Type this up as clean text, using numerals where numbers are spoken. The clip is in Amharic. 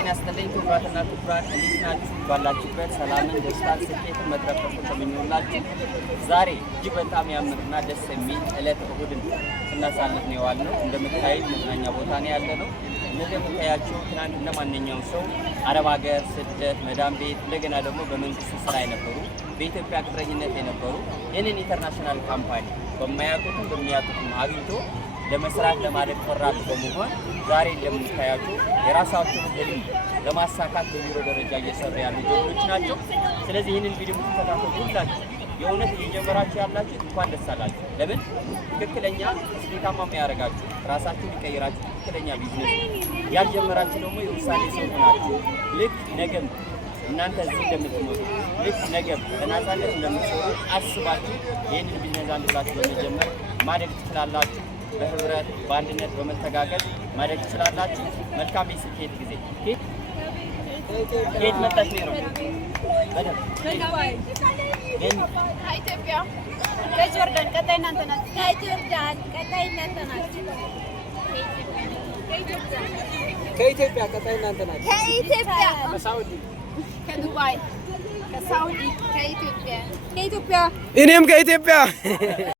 ጤና ይስጥልኝ ክቡራትና ክቡራን እንዴት ናችሁ? ባላችሁበት ሰላምን፣ ደስታን፣ ስኬትን መትረፍረፍን ተመኘሁላችሁ። ዛሬ እጅግ በጣም ያምርና ደስ የሚል ዕለት እሁድን ስናሳልፍ ነው የዋልነው። እንደምታዩት መዝናኛ ቦታ ነው ያለነው። እነዚህ የምታያቸው ትናንት እንደማንኛውም ሰው አረብ ሀገር ስደት፣ መዳም ቤት፣ እንደገና ደግሞ በመንግስት ስራ የነበሩ በኢትዮጵያ ቅጥረኝነት የነበሩ ይህንን ኢንተርናሽናል ካምፓኒ በማያውቁትም በሚያውቁትም አግኝቶ ለመስራት ለማደግ ቆራጥ በመሆን ዛሬ እንደምታያቸው የራሳቸውን ህልም ለማሳካት በቢሮ ደረጃ እየሰሩ ያሉ ጀግኖች ናቸው። ስለዚህ ይህንን ቪዲዮ የምትከታተሉ ሁላችሁ የእውነት እየጀመራችሁ ያላችሁ እንኳን ደስ አላችሁ። ለምን ትክክለኛ ስኬታማ የሚያደርጋችሁ ራሳችሁን ሊቀይራችሁ ትክክለኛ ቢዝነስ ያልጀመራችሁ ደግሞ የውሳኔ ሰው ሆናችሁ ልክ ነገም እናንተ እዚህ እንደምትኖሩ ልክ ነገም በነፃነት እንደምትኖሩ አስባችሁ ይህንን ቢዝነስ አንድ ብላችሁ በመጀመር ማደግ ትችላላችሁ። በህብረት በአንድነት በመተጋገዝ ማደግ ትችላላችሁ። መልካም የስኬት ጊዜ። ከየት መጣሽ ነው? ከኢትዮጵያ ከጆርዳን ቀጣይ እናንተ ናችሁ። ከጆርዳን ቀጣይ እናንተ ናችሁ። ከኢትዮጵያ ቀጣይ እናንተ ናችሁ። ከኢትዮጵያ ከሳውዲ ከዱባይ ከሳውዲ ከኢትዮጵያ እኔም ከኢትዮጵያ